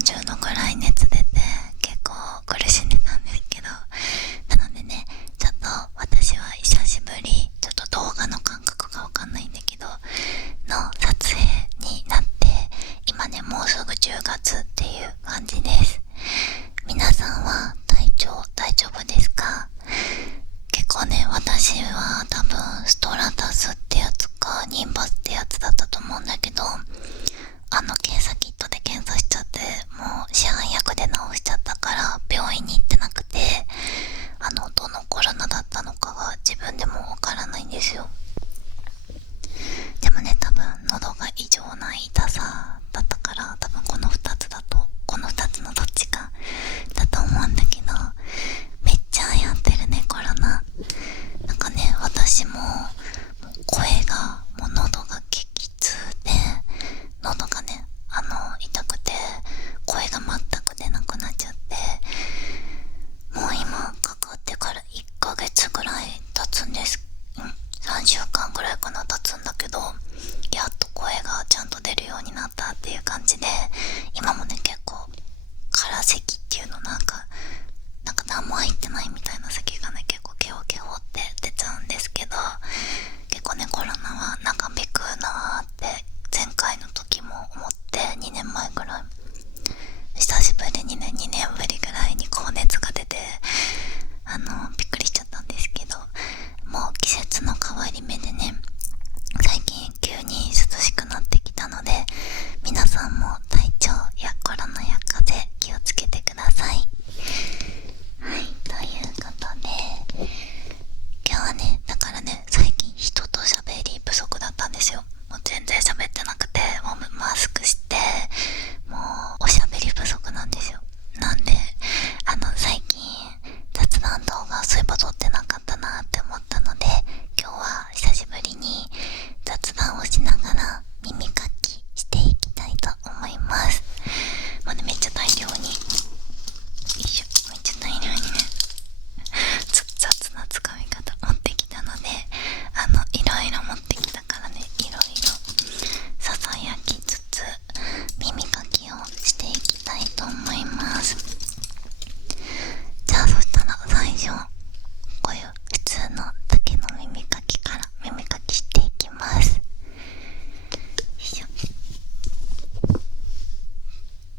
40度ぐらい熱出て結構苦しんでたんですけど、なのでね、ちょっと私は久しぶり、ちょっと動画の感覚がわかんないんだけどの撮影になって、今ねもうすぐ10月っていう感じです。皆さんは体調大丈夫ですか？結構ね、私は多分ストラタスってやつかニンバスってやつだったと思うんだけど、検査キットで検査しちゃって、もう市販薬で治しちゃったから病院に行ってなくて、どのコロナだったのかが自分でもわからないんですよ。でもね、多分喉が異常な痛さだったから、多分この2つのどっちかだと思うんだけど、めっちゃ流行ってるねコロナ。なんかね、私も声がもう喉が激痛で、喉がね痛くて声が全く出なくなっちゃって、もう今かかってから1ヶ月ぐらい経つんです。3週間ぐらいかな、経つんだけど、やっと声がちゃんと出るようになったっていう感じで、今もね結構空咳っていうの、なんか何も入ってないみたいな咳がね結構ケホケホって出ちゃうんですけど、結構ねコロナは長引くなーって前回の時も思って、2年前ぐらい久しぶりにね、2年ぶりぐらいに高熱が出て、びっくりしちゃったんですけど、もう季節の変わり目でね、最近急に涼しくなってきたので、皆さんも体調やコロナや風邪気をつけてください。はい、ということで今日はね、だからね、最近人と喋り不足だったんですよ。もう全然喋ってなくて、もうマスクしてもうおしゃべり不足なんですよ。なんで最近雑談動画そういえば撮ってなかったなって思ったので、今日は久しぶりに雑談をしながら耳かきしていきたいと思います。もうね、めっちゃ大量に、よいしょ、めっちゃ大量にね雑なつかみ方持ってきたので、いろいろ持ってきたからね、いろいろささやきつつ耳かきをしていきたいと思います。じゃあそしたら最初こういう普通の竹の耳かきから耳かきしていきます。よいしょ。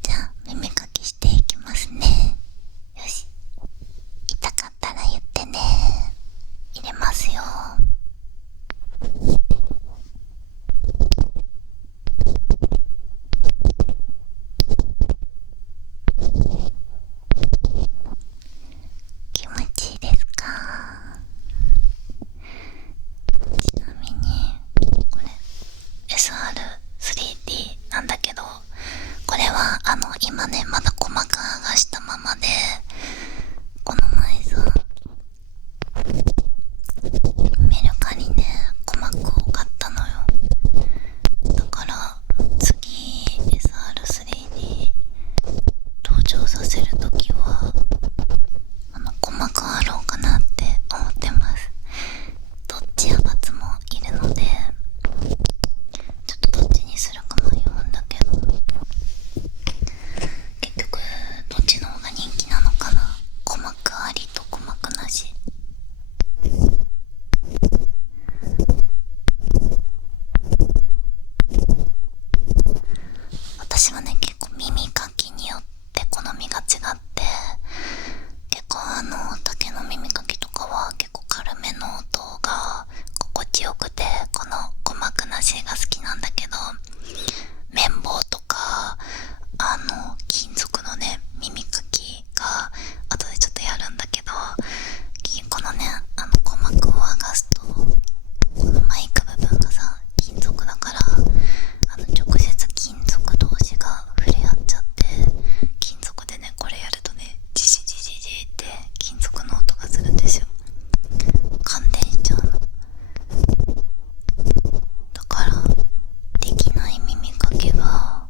じゃあ耳かきしていきますね。よし、痛かったら言ってね。入れますよ。気持ちいいですか？ちなみにこれ SR3D なんだけど、これは今ねまだ鼓膜剥がしたままで、この前さメルカリね鼓膜を買ったのよ。だから次 SR3D 登場させるときは鼓膜あろうかなって思ってます。どっち派閥もいるので、ちょっとどっちにするか迷うんだけど、結局どっちの方が人気なのかな。鼓膜ありと鼓膜なし。私はね結構耳かきによって好みが違って、結構竹の耳かきとかは結構軽めの音が心地よくて、この鼓膜なしが好きなんだけど、綿棒とか金属のね耳かきが後でちょっとやるんだけど、このね鼓膜を剥がすとこのマイク部分がさ金属だから、直接金属同士が触れ合っちゃって、金属でねこれやるとねジジジジジって金属の音がするんですよ。感電しちゃうの。だからできない耳かきが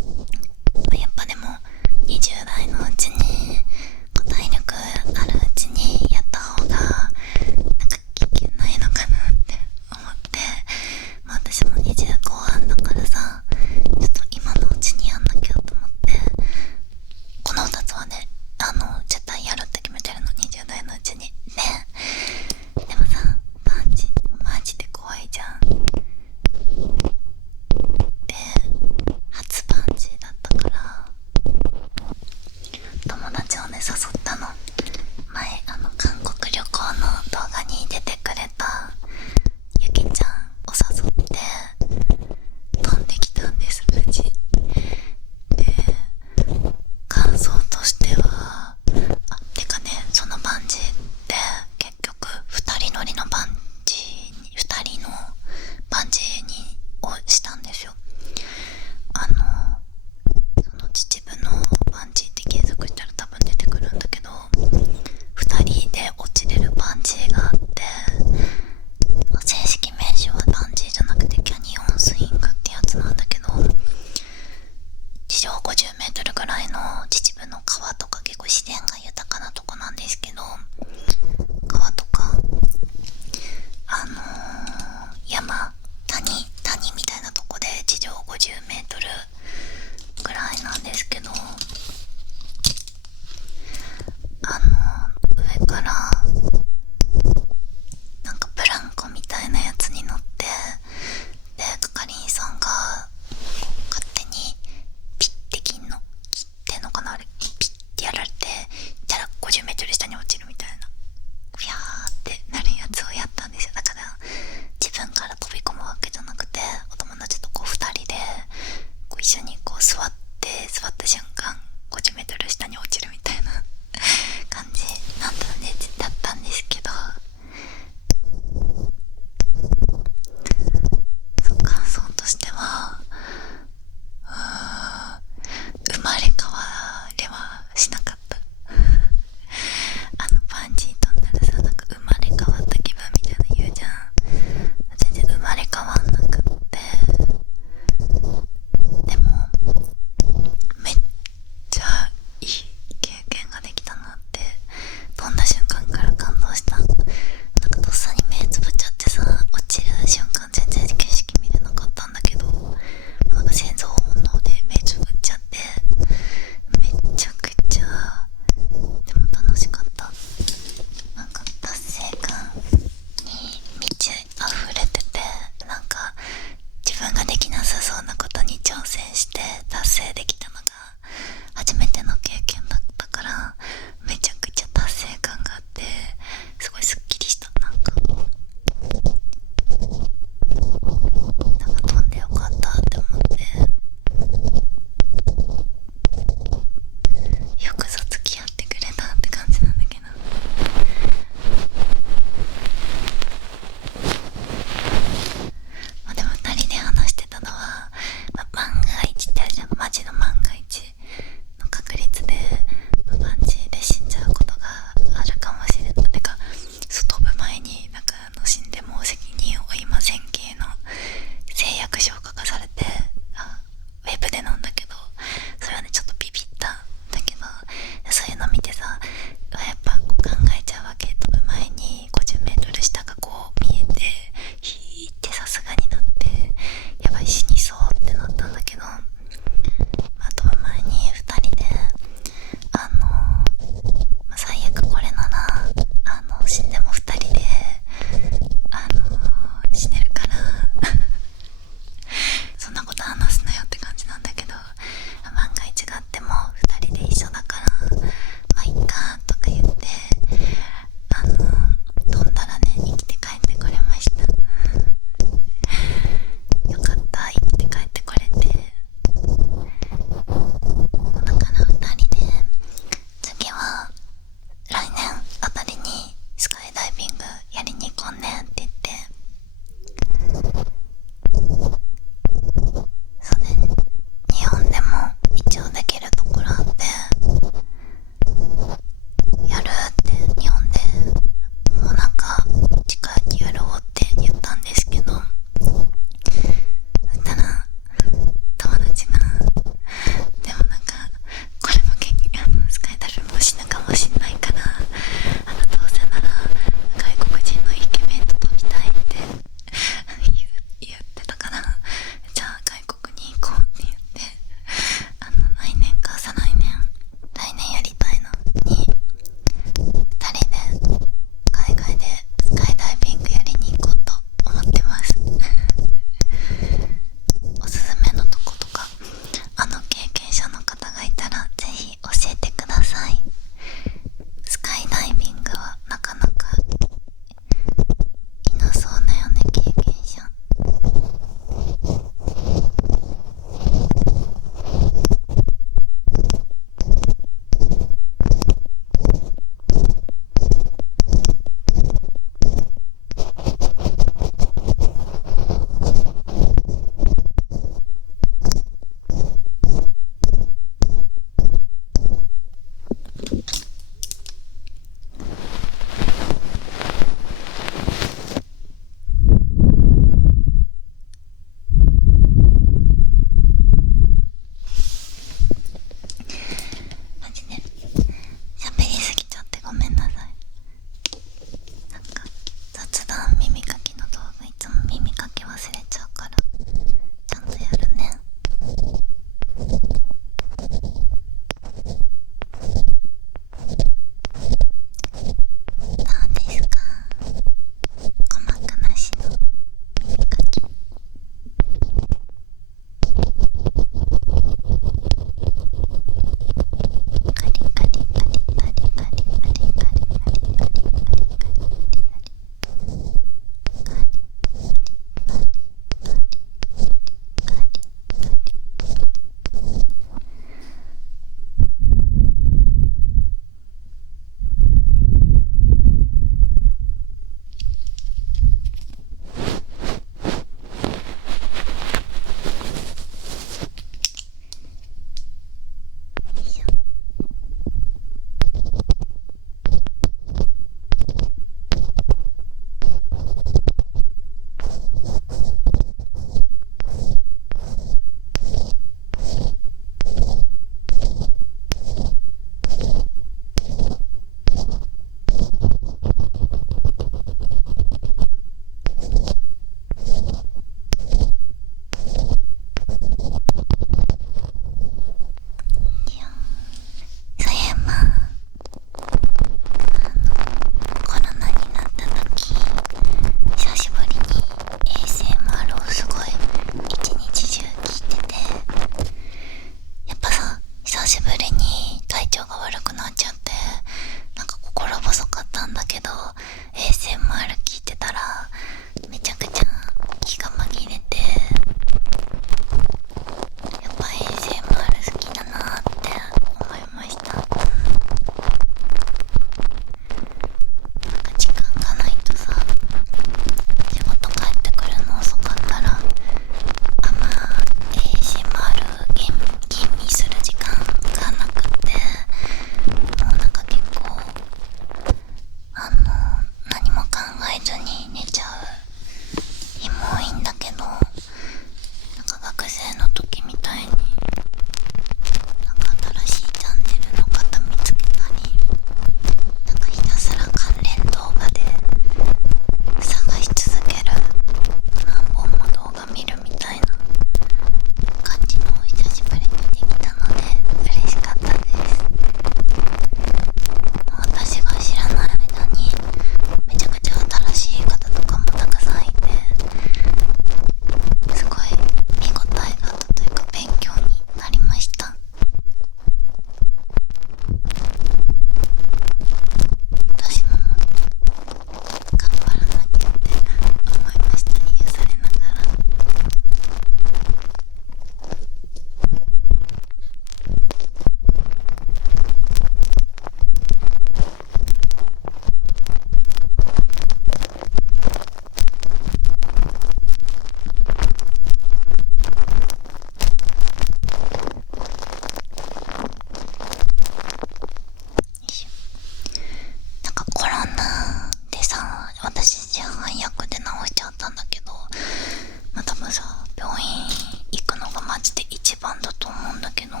ぐさ病院行くのがマジで一番だと思うんだけど、なん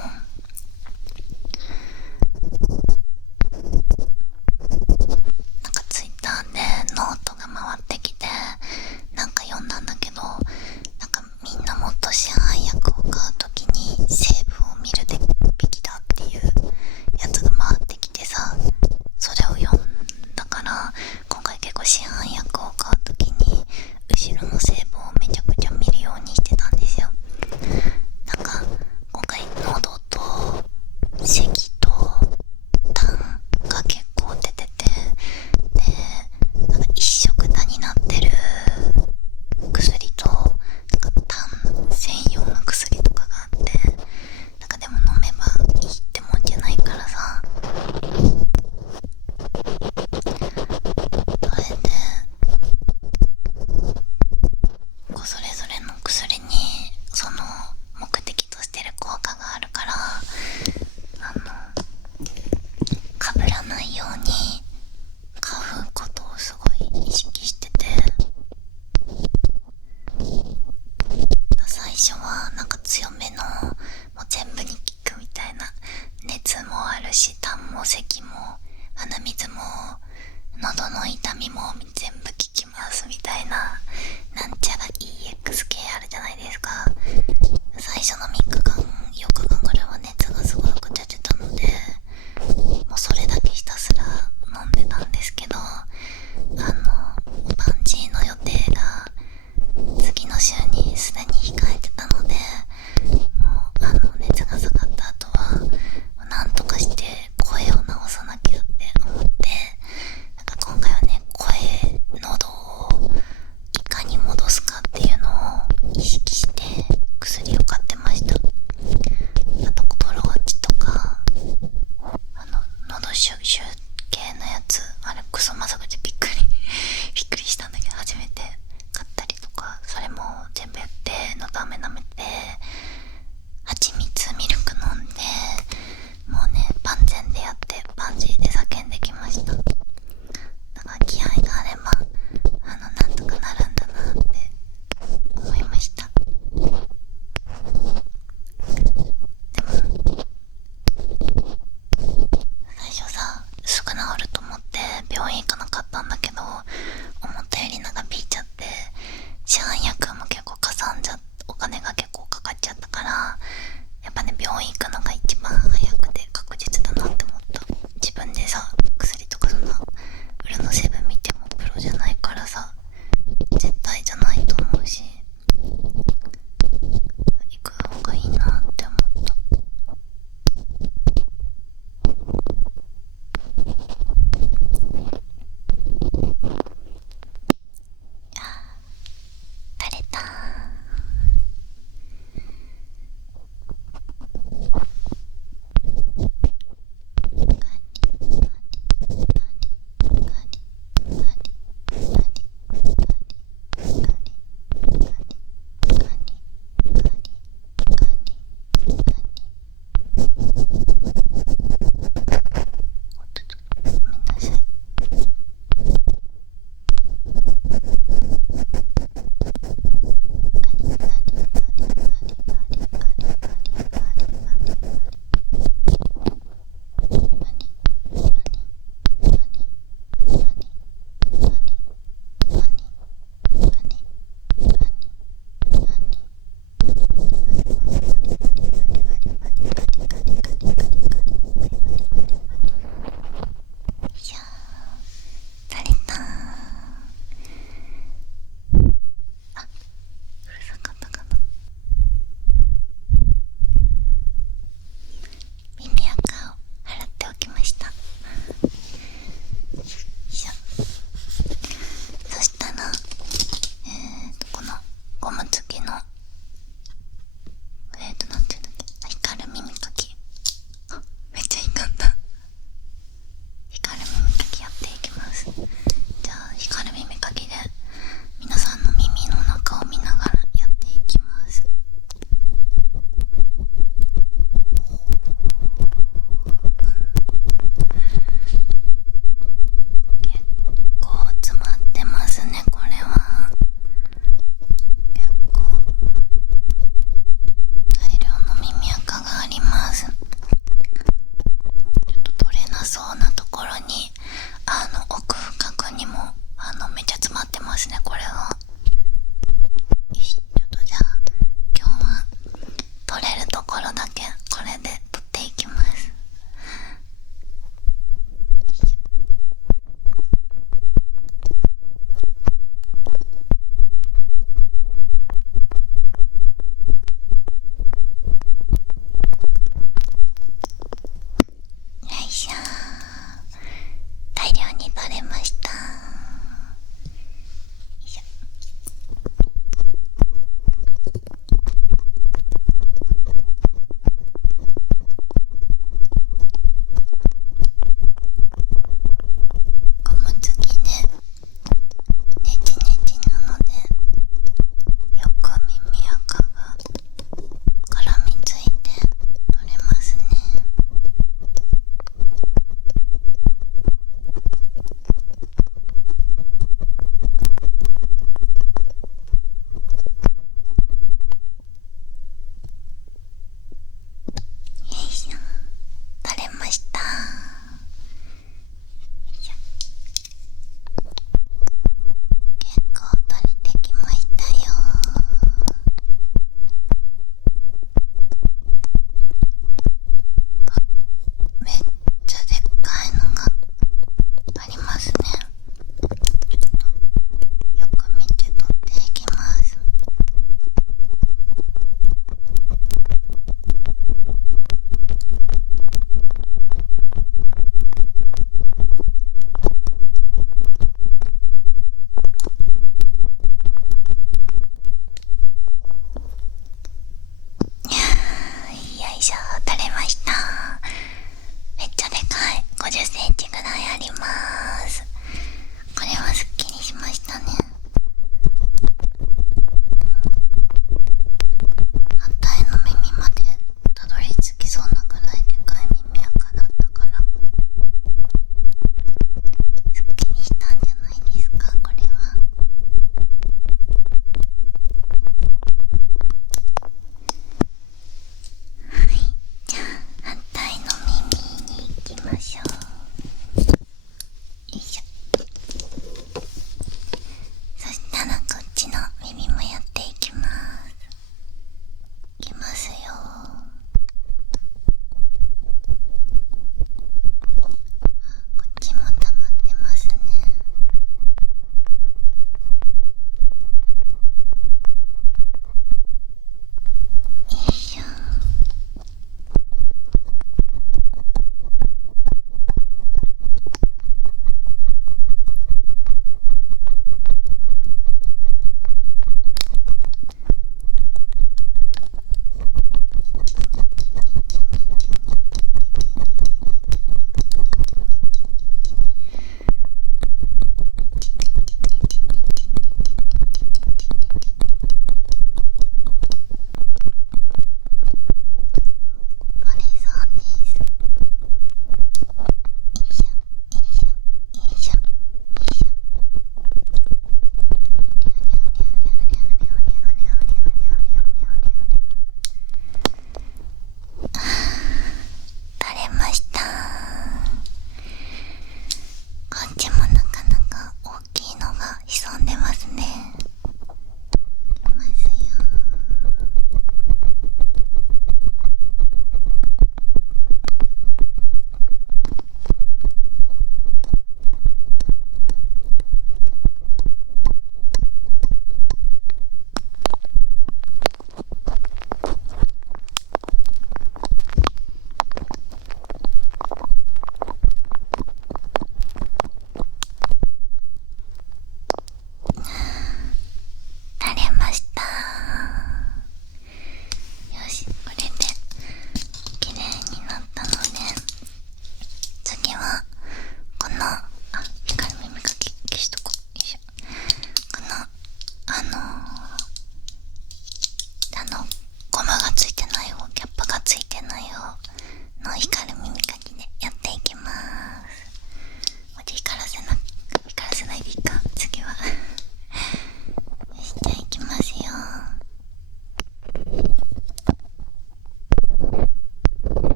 かツイッターでノートが回ってきてなんか読んだんだけど、なんかみんなもっと市販薬を買うときに成分を見るべきだっていうやつが回ってきてさ、それを読んだから今回結構市販薬を買うときに後ろの成分をめちゃくちゃ見るようにしてたんですよ。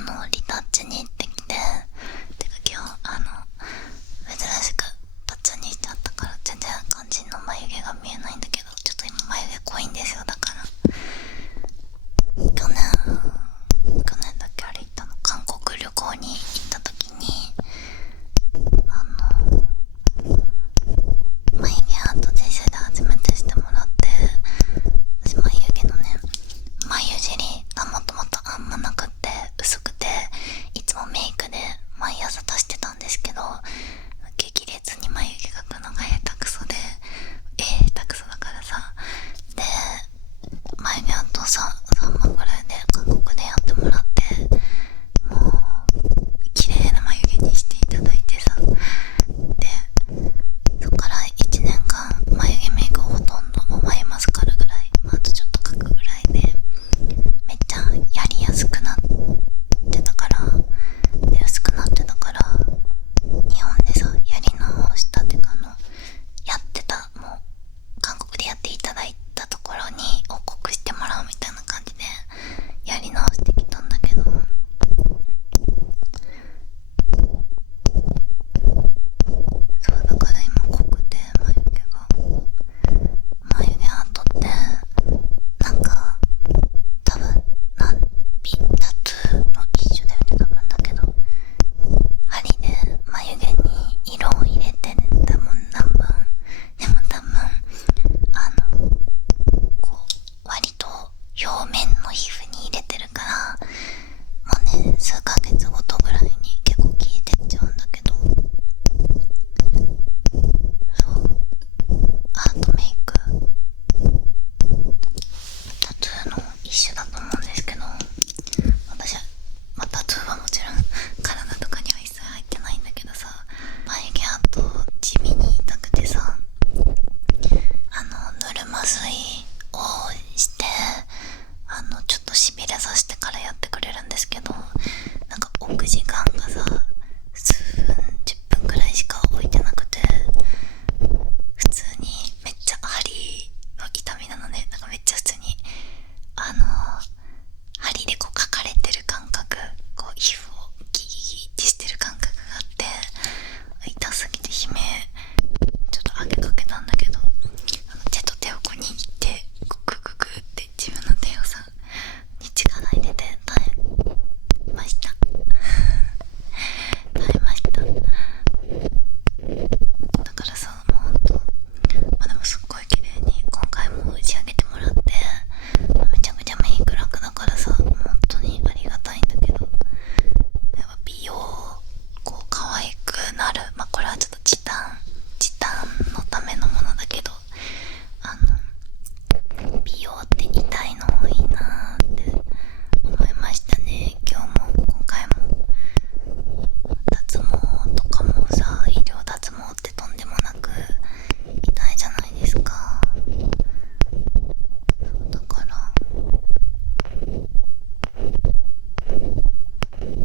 そのリタッチに行ってきて、てか今日珍しくパッツンにしちゃったから全然肝心の眉毛が見えないんだけど、ちょっと今眉毛濃いんですよ。だから去年だっけあれ行ったの、韓国旅行に行った時に眉毛アート人生で初めてしてもらって、私眉毛のね眉尻がもともとあんまなくって薄くて、いつもメイクで毎朝足してたんですけど、激烈に眉毛描くのが下手くそで、下手くそだからさ、で眉毛あと3万ぐらいで韓国でやってもらって、もう綺麗な眉毛にしていただいてさ、でそっから1年間眉毛メイクをほとんど、もう眉マスカラぐらい、あとちょっと描くぐらいでめっちゃやりやすくなってたから、で薄くなってたから、日本でさやり直したってかやってた、もう韓国でやっていただいたところに報告してもらうみたいな感じでやり直してきたんだけど、そうだから今濃くて眉毛アートってなんか多分タトゥーの一種だよね、多分だけど、針で眉毛に色を入れてたもん多分。でも多分こう割と表面の皮膚に入れてるから、もうね数ヶ月ごとぐらいに結構効いてっちゃうんだけど、そうアートメイクタトゥーの一種だと思うんですけど、私は、タトゥーはもちろん体とかには一切入ってないんだけどさ、眉毛アート地味に痛くてさ、ぬるま水をしてちょっとしびれさせてからやってくれるんですけど、なんか置く時間がさ数分10分くらいしか置いてなくて、普通にめっちゃ針の痛みなのね。なんかめっちゃ普通に針でこう描かれてる感覚、こう皮膚をギギギってしてる感覚があって、痛すぎて悲鳴ちょっと上げかけたんだけど、手と手をこう握ってグググって自分の手をさに力入れて耐えました耐えました。だからさ、もうほんとでもすっごい綺麗に今回も仕上げてもらって、めちゃくちゃメイク楽だからさ、本当にありがたいんだけど、やっぱ美容こう可愛くなる、これはちょっと時短のためのものだけど、美容って痛いの多いなーって思いましたね。今回も脱毛とかもさ、医療脱毛ってとんでもなく痛いじゃないですか。そうだから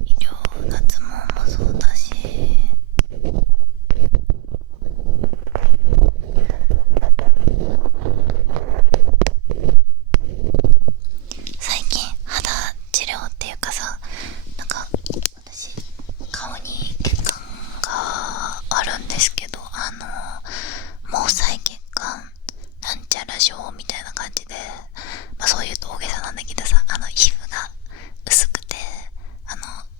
医療脱毛もそうだし、最近肌治療っていうかさ、なんか私顔に血管があるんですけど、毛細血管なんちゃら症みたいな感じで、そういうと大げさなんだけどさ、皮膚が薄くて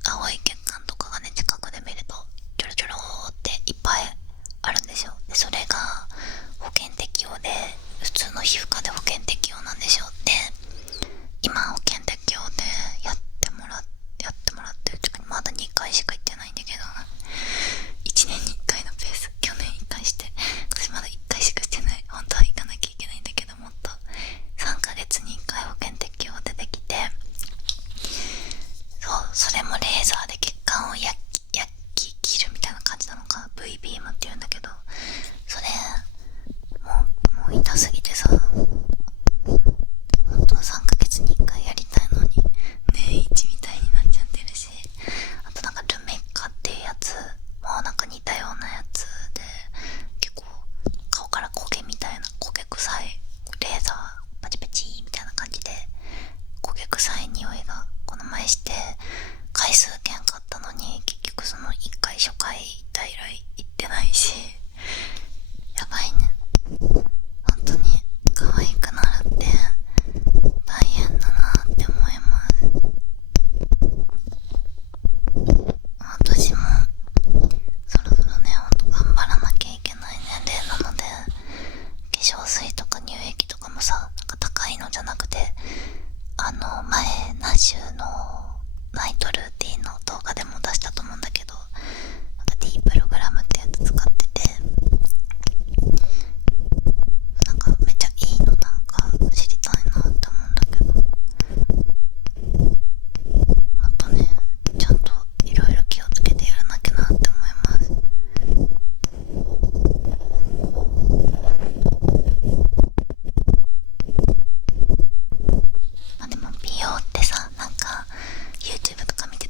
青い血管とかがね近くで見るとちょろちょろっていっぱいあるんですよ。でそれが保険適用で、普通の皮膚科で保険適用なんですよ。で今保険適用でやってもらってる時にまだ2回しか行ってないんだけど、1年に1回のペース、去年1回して、今年まだ1回しかしてない。本当は行かなきゃいけないんだけど、もっと3ヶ月に1回保険適用出てきて、それもレーザーで血管を焼き切るみたいな感じなのか、 V ビームっていうんだけど、それもう痛すぎてさ、本当は3ヶ月に1回やりたいのに年一みたいになっちゃってるし、あとなんかルメッカっていうやつもなんか似たようなやつで、結構顔から焦げみたいな、焦げ臭いレーザーパチパチみたいな感じで焦げ臭い匂いがこの前して、回週のナイトルーティンの動画でも出したと思うんだけど、なんか D プログラムってやつ使ってて、なんかめっちゃいいの、なんか知りたいなって思うんだけど、ほんとね、ちゃんといろいろ気をつけてやらなきゃなって思います。まあでも美容ってさ、なんか YouTube とか見て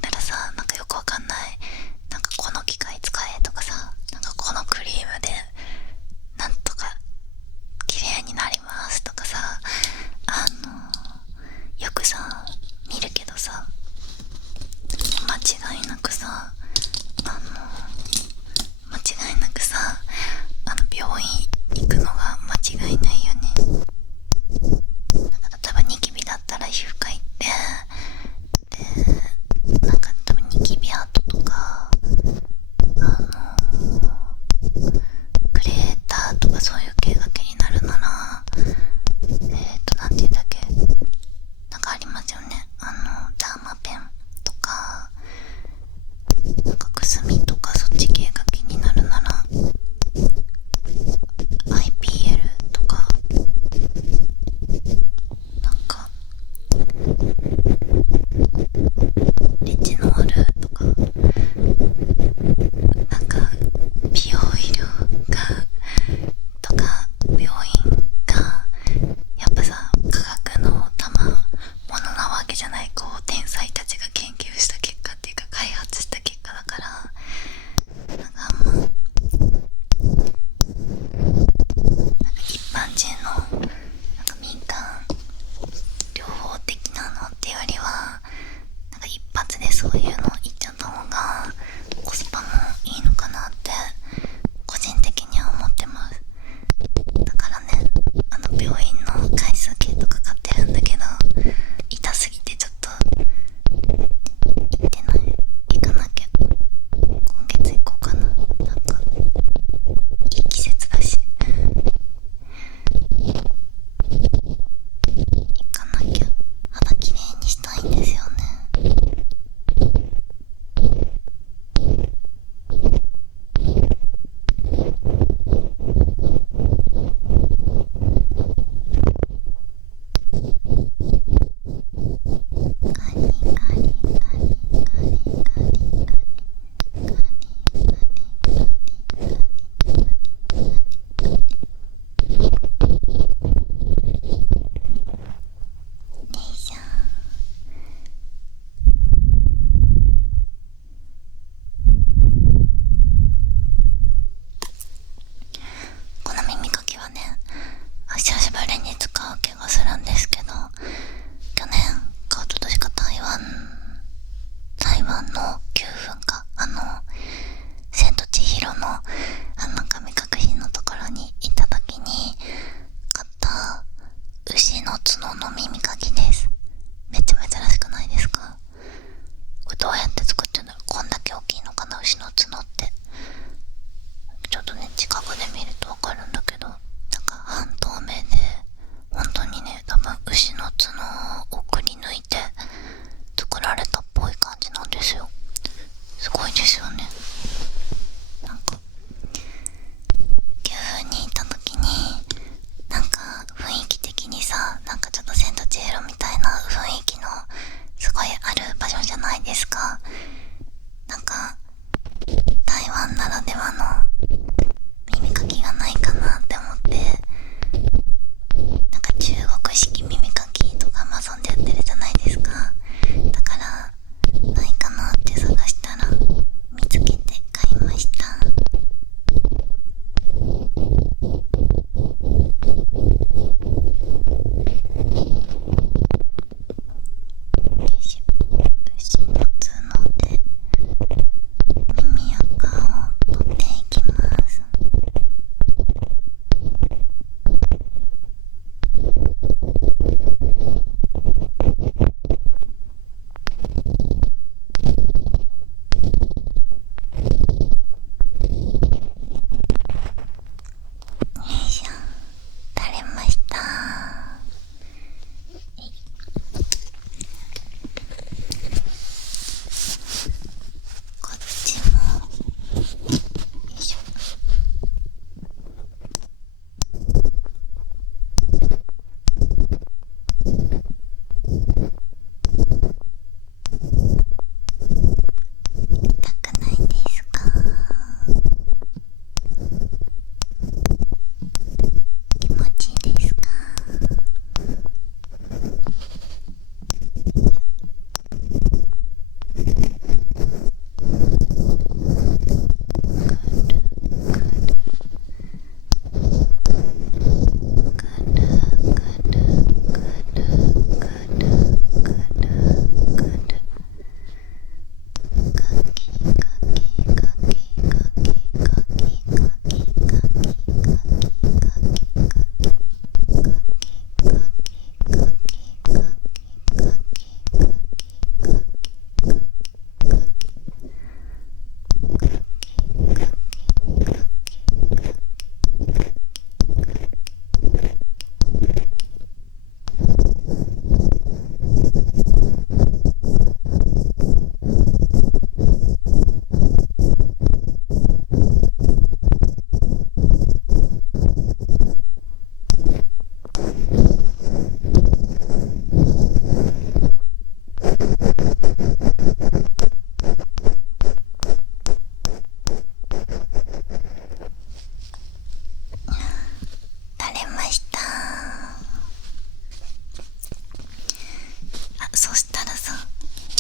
たらさ、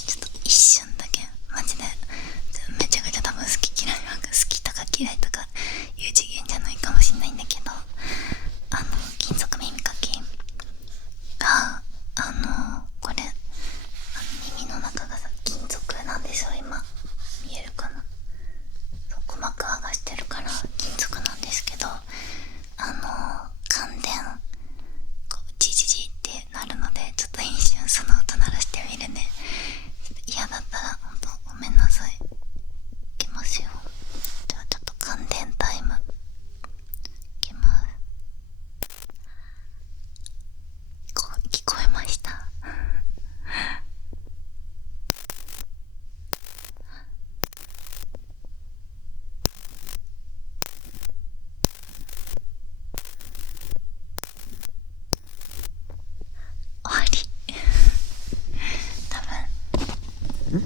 ちょっと一瞬だけマジでめちゃくちゃ多分好き嫌いなんか好きとか嫌いとかいう次元じゃないかもしんないんだけど、金属耳かきがこれ耳の中がさ金属なんでしょ今見えるかな。そう鼓膜剥がしてるから金属なんですけど、感電こうジジジってなるので、ちょっと一瞬その音鳴らしてみるね。嫌だったらほんとごめんなさい。いきますよ。じゃあちょっと感電タイムいきます。聞こえました終わり多分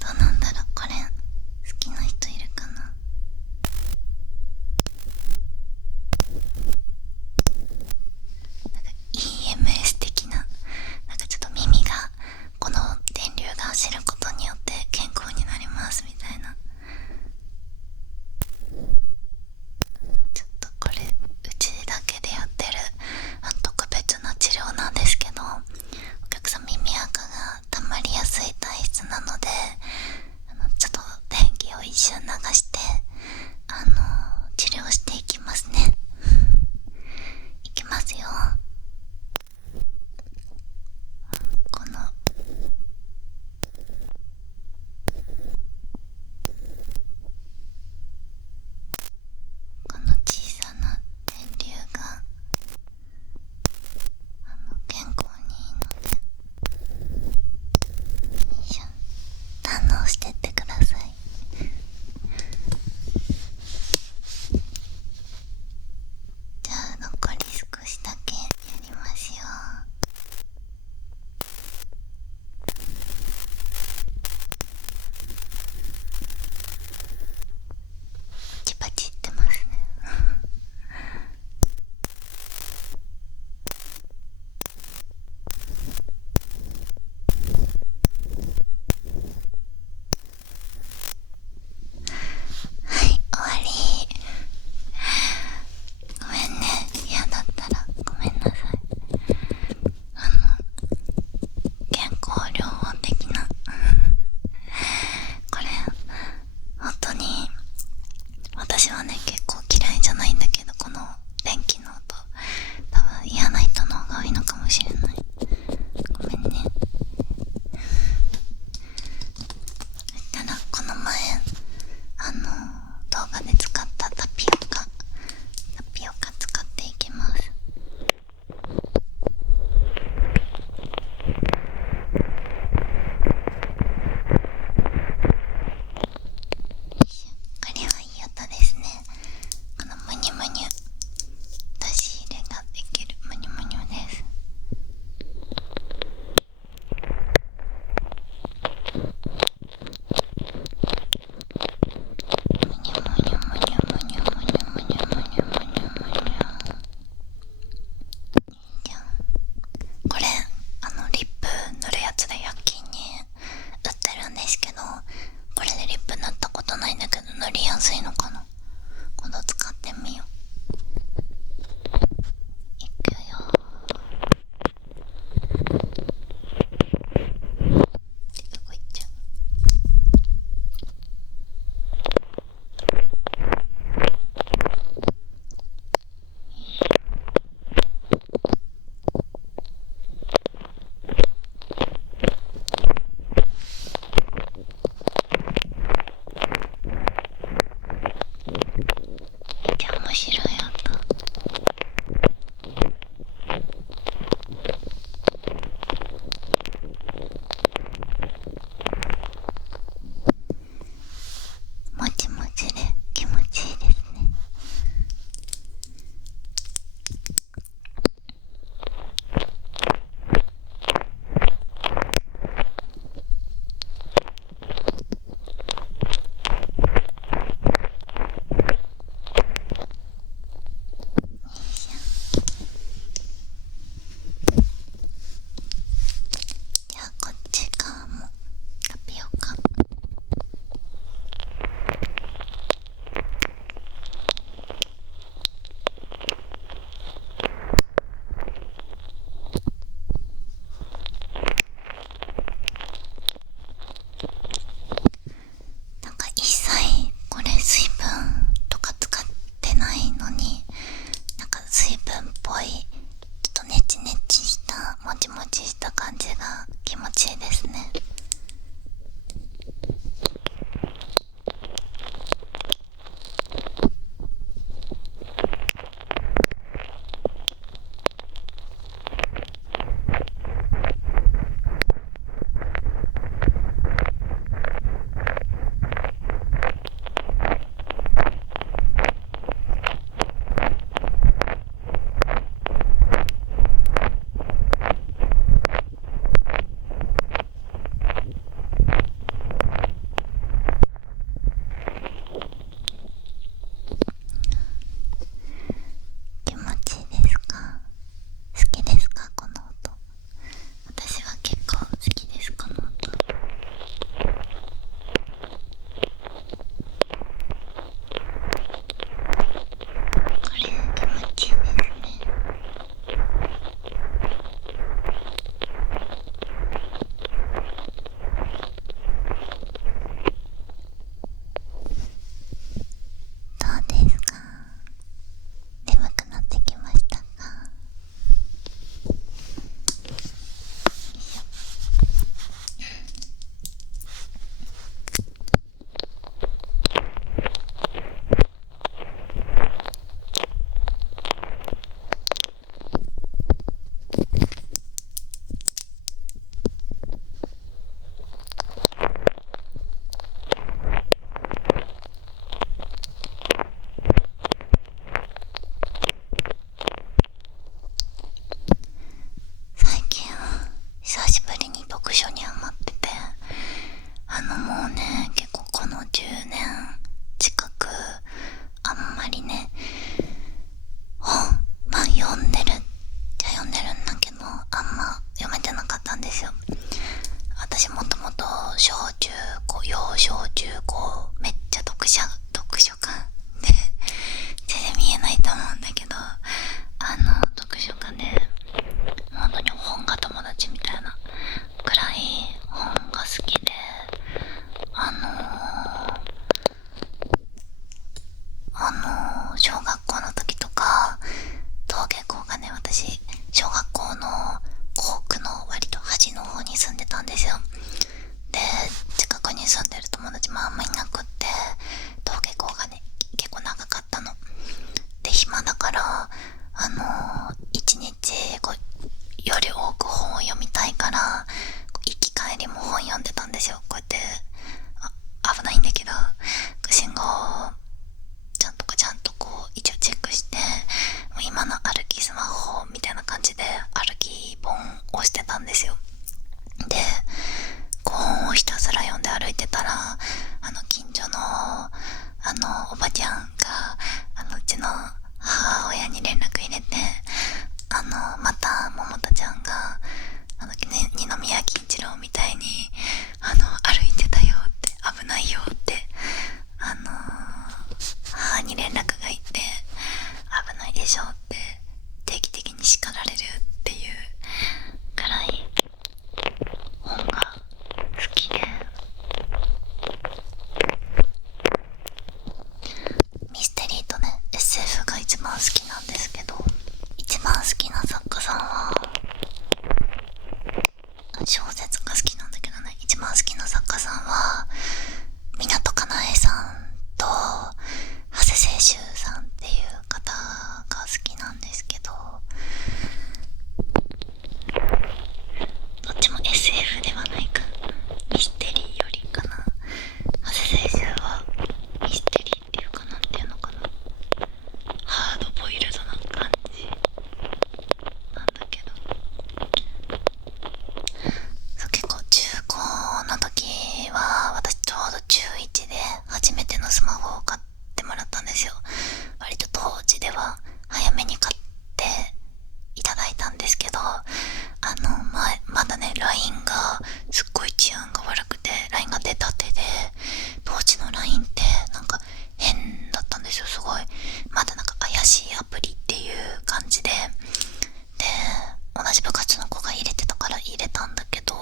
どうなんだろう、これ好きな人いるかな。なんか EMS 的な、なんかちょっと耳がこの電流が走ることによって健康になりますみたいな。ちょっとこれうちだけでやってる特別な治療なんですけど、お客さん耳垢がたまら行き帰りも本読んでたんですよ。こうやって危ないんだけど信号をちゃんとこう一応チェックして、もう今の歩きスマホみたいな感じで歩き本をしてたんですよ。で本をひたすら読んで歩いてたら、近所のおばちゃんがうちの母親に連絡入れて、また桃太ちゃんが二宮金次郎みたいに歩いてたよって、危ないよって母に連絡がいって危ないでしょって定期的に叱られるっていうくらい本が好きで、ミステリーとね SF が一番好きなんですけど、一番好きな作家さんは小説が好きなんだけどね、一番好きな作家さんは湊かなえさんと長谷清舟さんっていう方が好きなんですけど、どっちも SF ではないか、ミステリーよりかな。長谷清舟はミステリーっていうか、なんていうのかな、ハードボイルドな感じなんだけど、そう結構中高の時は私ちょうど中1で初めてのスマホを買ってもらったんですよ。割と当時では早めに買っていただいたんですけど、まだね LINE がすっごい治安が悪くて、 LINE が出たてで、当時の LINE ってなんか変だったんですよ。すごいまだなんか怪しいアプリっていう感じで、同じ部活の子が入れてたから入れたんだけど、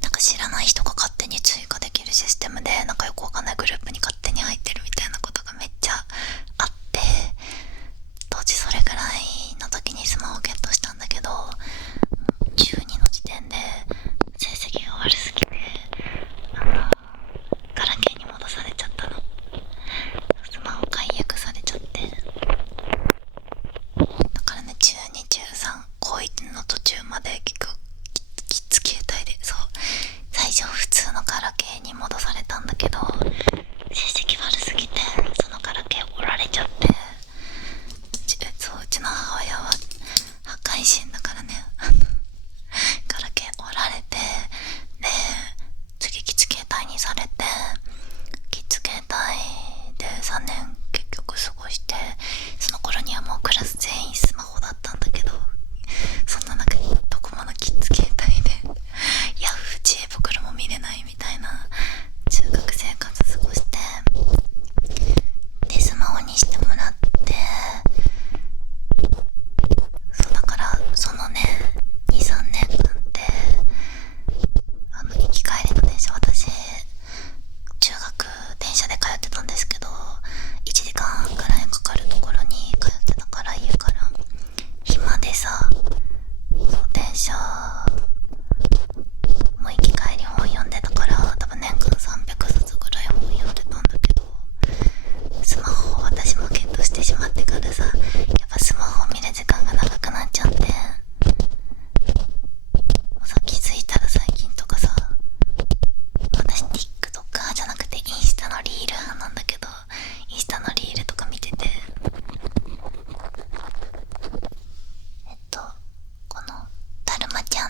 なんか知らない人が勝手に追加できるシステムで、なんかよくわかんないグループに勝手に入ってるみたいなことがめっちゃあって、当時それぐらいの時にスマホゲットしたんだけど、中2の時点で成績が悪すぎてガラケーに戻されちゃったの。スマホ解約されちゃって、だからね中2中3高1の途中まで結構キッズ携帯で、そう最初普通のガラケーに戻されたんだけど、成績悪すぎてそのガラケー折られちゃって、うちの母親は破壊神だからねガラケー折られて、で次キッズ携帯にされて、キッズ携帯で3年結局過ごして、その頃にはもうクラス全員スマホだったんだけど、そんな中にドコモのキッズ携帯でヤフー知恵袋も見れないみたいな中学生活過ごして、でスマホにしてもらって、そうだからそのね 2,3 年間って行き帰りの電車、私中学電車で通ってたんですけど、1時間半くらいかかるところに通ってたから、家から暇でさ、そう電車もう行き帰り本読んでたから、多分年間300冊ぐらい本読んでたんだけど、スマホを私もゲットしてしまってからさ、やっぱスマホを見る時間が長くなっちゃって、さ気づいたら最近とかさ、私 TikToker じゃなくてインスタのリール派なんだけど、インスタのリールとか見てて、このだるまちゃ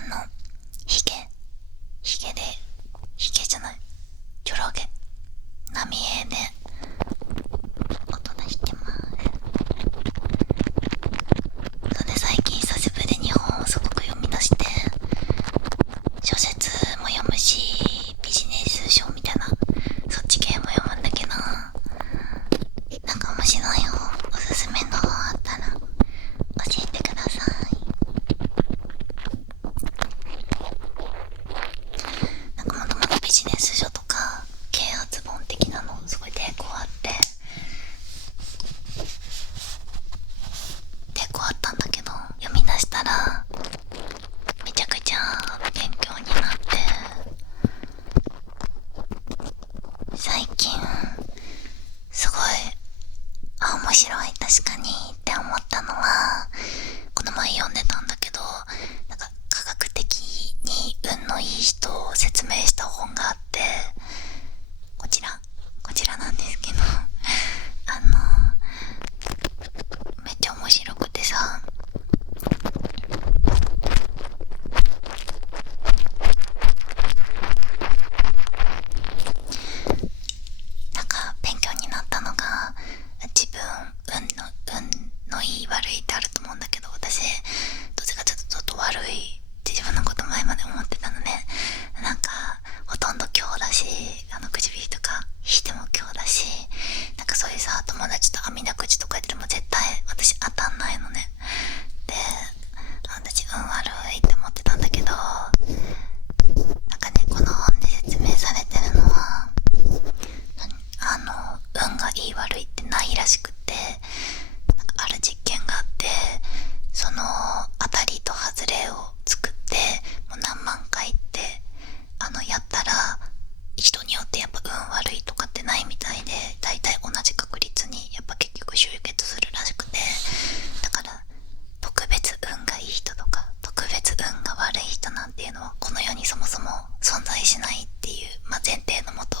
いうのはこの世にそもそも存在しないっていう、前提のもと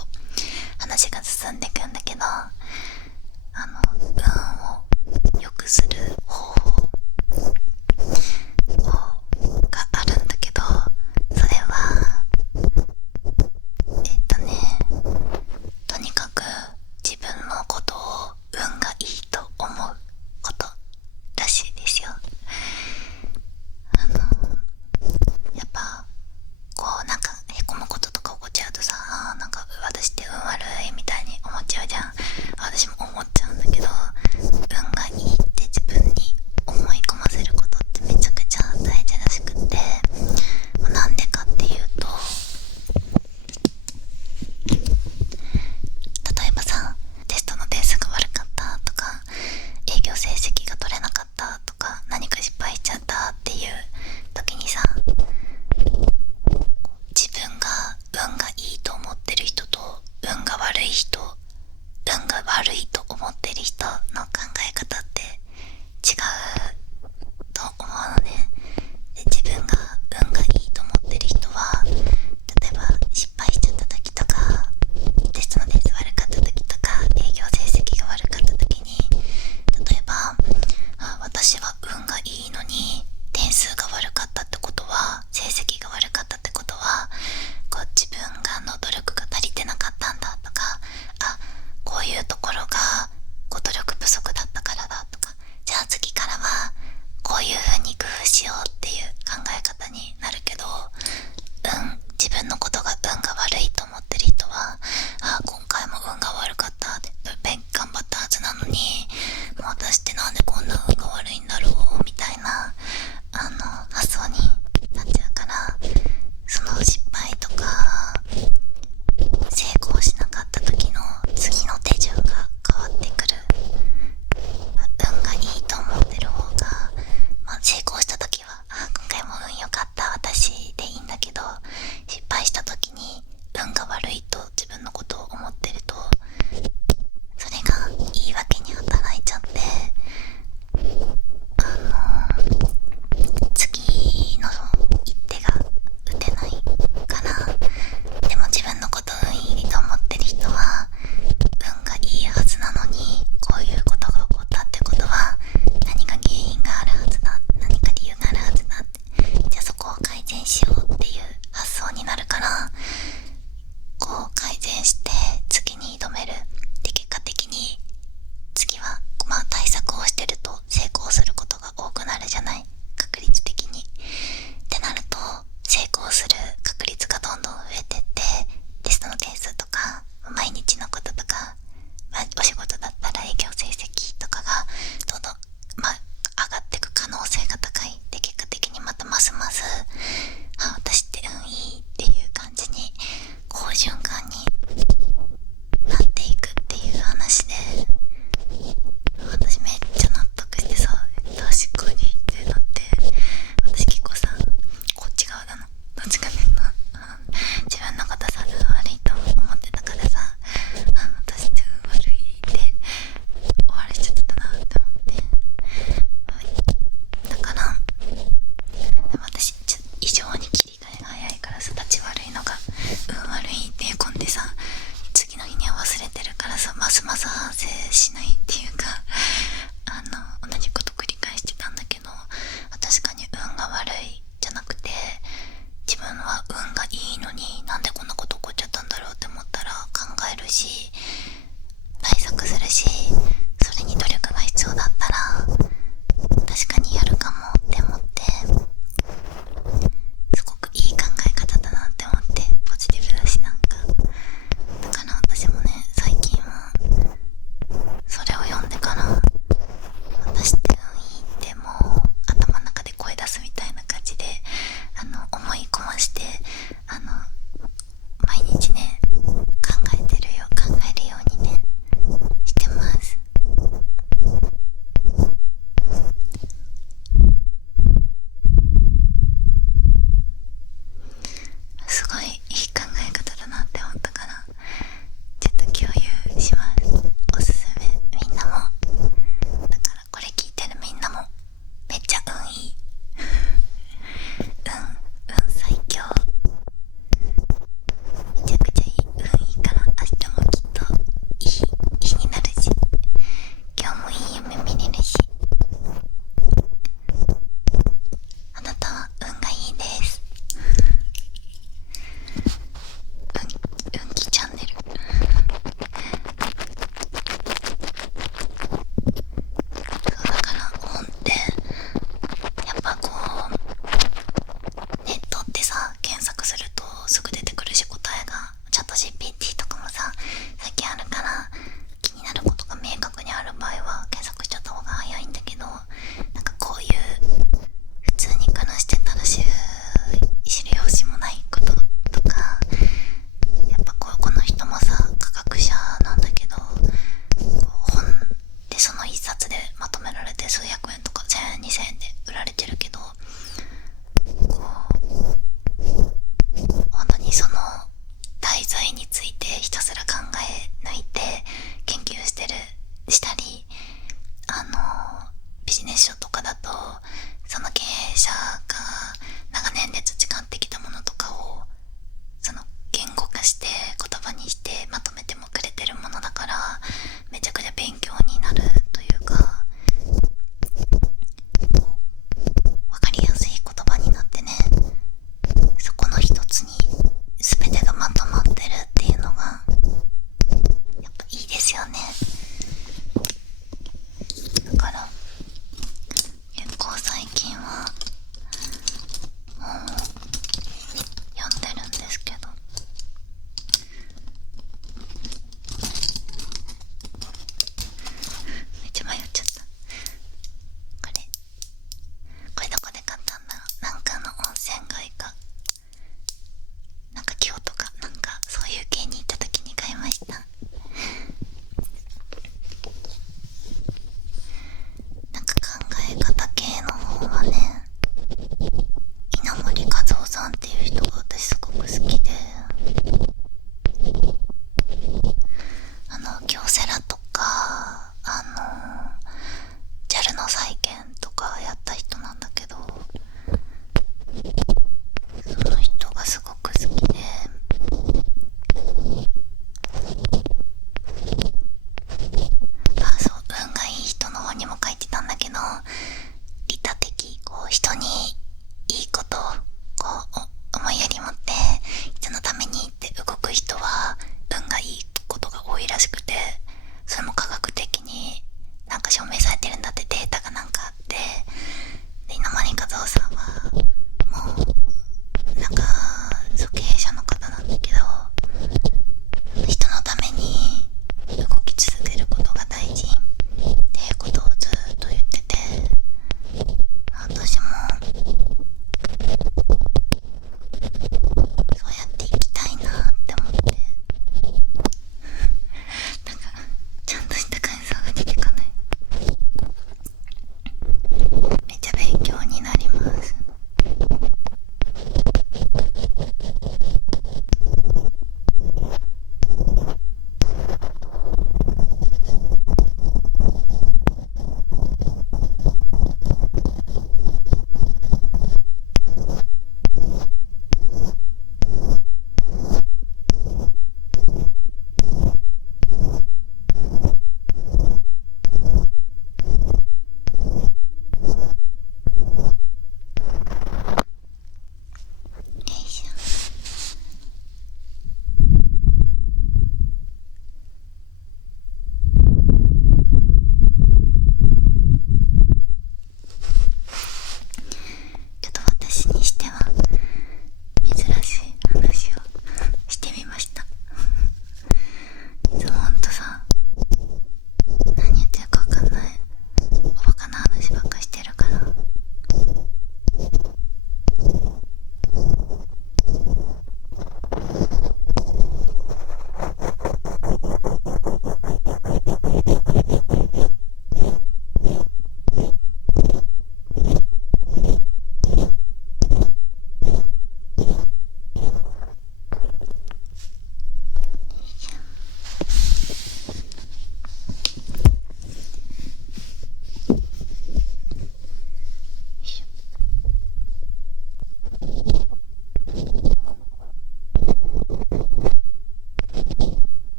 話が進んでいくんだけど、運を良くする方法があるんだけど、それはとにかく自分のことを運がいいと思うことらしいですよ。やっぱこうなんかへこむこととか起こっちゃうとさ、なんか私って運悪いみたいに思っちゃうじゃん。私も思っちゃうんだけど、運がいいって自分に思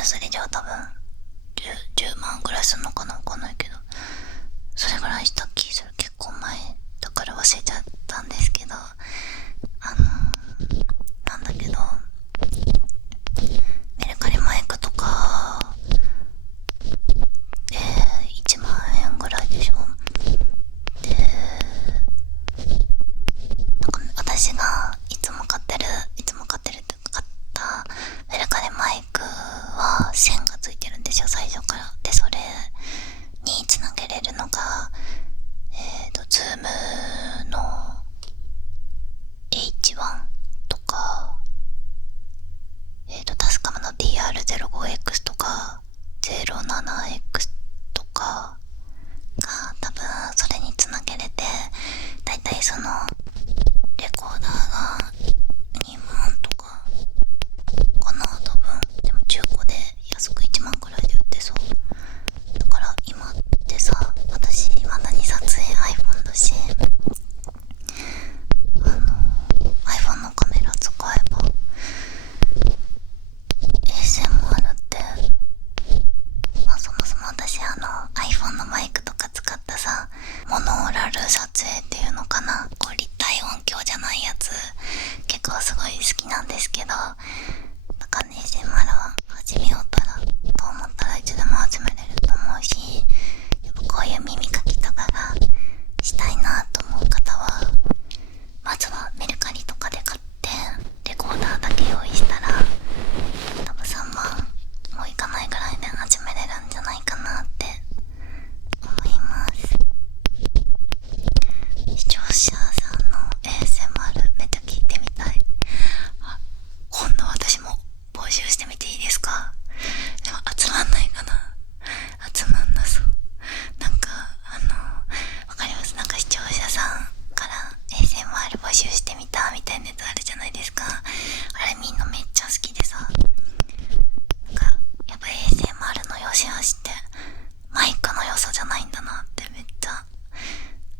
るそれ量多分10万ぐらいするのかな、わかんないけど、それぐらいした気する。結構前だから忘れちゃったんですけど、なんだけど、メルカリマイクとかで1万円ぐらいでしょ。で、なんか私がいつも買ってるって買ったメルカリマイクは線がついてるんですよ、最初から。で、それにつなげれるのがズームの H1 とか、タスカムの DR05X とか 07X とかが多分それにつなげれて、だいたいそのレコーダーが2万とかかな、多分。でも中古で安く1万くらいで売ってそう。だから今ってさ、私まだに撮影 iPhone だし、iPhone のカメラ使えば ASMR って、そもそも私iPhone のマイクとか使ったさ、モノーラル撮影っていうのかな、こう立体音響じゃないやつ結構すごい好きなんですけど、だからね ASMR は始めようと思ったらいつでも始めれると思うし、やっぱこういう耳かきとかがしたいなと思う方は、まずはメルカリとかで買ってレコーダーだけ用意したら多分3万もいかないぐらいで始めれるんじゃないかなって思います。視聴者さんの ASMR めっちゃ聞いてみたい。今度私も募集してみていいですか？でも集まんないかな。集まんなそう。なんかわかります。なんか視聴者さんから ASMR 募集してみたみたいなやつあるじゃないですか。あれみんなめっちゃ好きでさ、なんかやっぱ ASMR の良し悪しってマイクの良さじゃないんだなってめっちゃ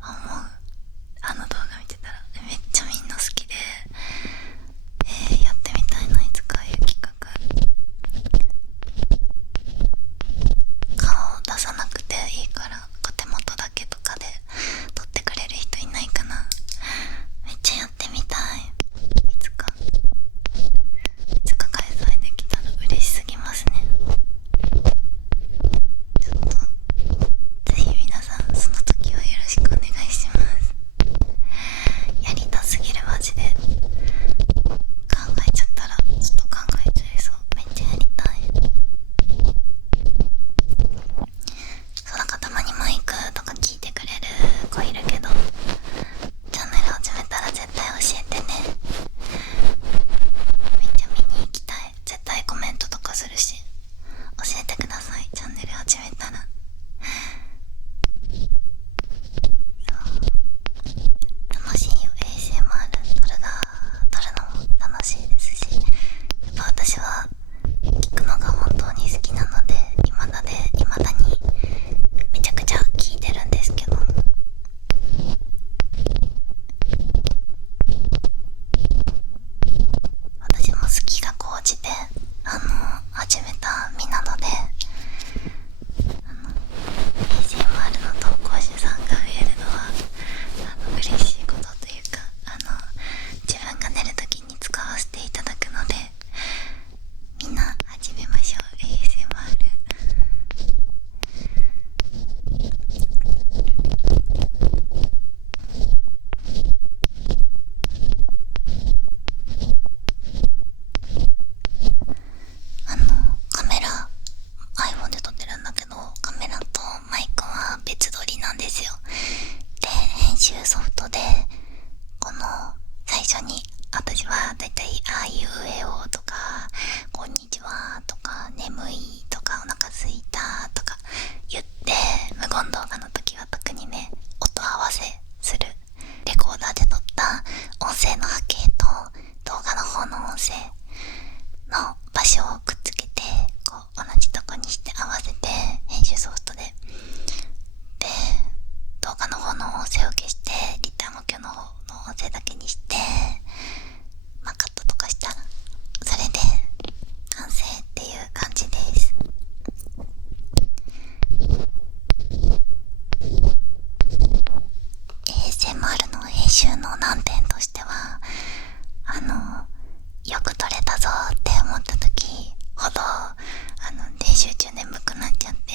思う。動画見てたらめっちゃみんな好きで、やってみたいな、いつかああいう企画。顔出さなくていいから手元だけとかで撮ってくれる人いないかな。めっちゃやってみたい。いつか開催できたら嬉しすぎますね。ちょっとぜひ皆さんその時はよろしくお願いします。やりたすぎるマジで。考えちゃったらちょっと考えちゃいそう。めっちゃやりたい。そう、なんかたまにマイクとか聞いてくれる子いるけど、チャンネル始めたら絶対教えてね。めっちゃ見に行きたい。絶対コメントとかするし、教えてください、チャンネル始めたら。楽しいよ ASMR 撮るのも楽しいですし、やっぱ私は聞くのが本当に好きなので、未だにめちゃくちゃ聞いてるんですけど、私も好きが高じて始めた身なので、ASMR の投稿者さんが増えるのは嬉しいことというか、自分が寝るときに使わせていただくので、みんな始めましょう ASMR。カメラ iPhone で撮ってるんだけど、カメラとマイクは別撮りなんですよ。で、編集ソフトでこの最初に私はだいたいあいうえおとかこんにちはとか眠いとかお腹すいたとか言って、無言動画の時は特にね、音合わせする。レコーダーで撮った音声の波形と動画の方の音声の場所をくっつけて、こう同じとこにして合わせて編集ソフトで動画の方の音声を消して立体模型の方の音声だけにして、カットとかしたらそれで完成っていう感じです。よく撮れたぞって思った時ほど練習中眠くなっちゃって、